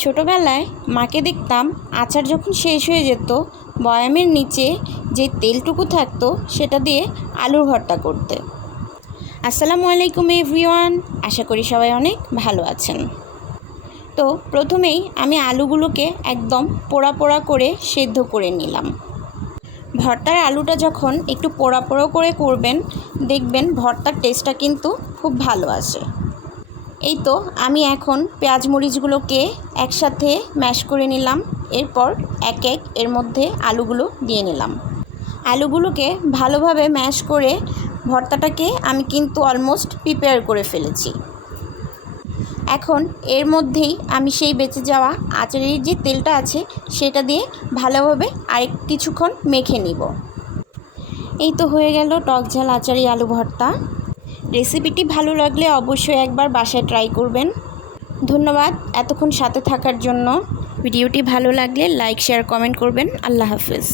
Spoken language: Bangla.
ছোটোবেলায় মাকে দেখতাম আচার যখন শেষ হয়ে যেত, বয়ামের নিচে যে তেলটুকু থাকতো সেটা দিয়ে আলুর ভর্তা করতে। আসসালামু আলাইকুম এভরিওয়ান, আশা করি সবাই অনেক ভালো আছেন। তো প্রথমেই আমি আলুগুলোকে একদম পোড়া পোড়া করে সেদ্ধ করে নিলাম। ভর্তার আলুটা যখন একটু পোড়া পোড়া করে করবেন, দেখবেন ভর্তার টেস্টটা কিন্তু খুব ভালো আসে। এই তো, আমি এখন পেঁয়াজ মরিচগুলোকে একসাথে ম্যাশ করে নিলাম। এরপর এক এক এর মধ্যে আলুগুলো দিয়ে নিলাম। আলুগুলোকে ভালোভাবে ম্যাশ করে ভর্তাটাকে আমি কিন্তু অলমোস্ট প্রিপেয়ার করে ফেলেছি। এখন এর মধ্যেই আমি সেই বেঁচে যাওয়া আচারের যে তেলটা আছে, সেটা দিয়ে ভালোভাবে আরেক কিছুক্ষণ মেখে নিব। এই তো হয়ে গেল টক ঝাল আচারি আলু ভর্তা। রেসিপিটি ভালো লাগলে অবশ্যই একবার বাসায় ট্রাই করবেন। ধন্যবাদ এতক্ষণ সাথে থাকার জন্য। ভিডিওটি ভালো লাগলে লাইক, শেয়ার, কমেন্ট করবেন। আল্লাহ হাফিজ।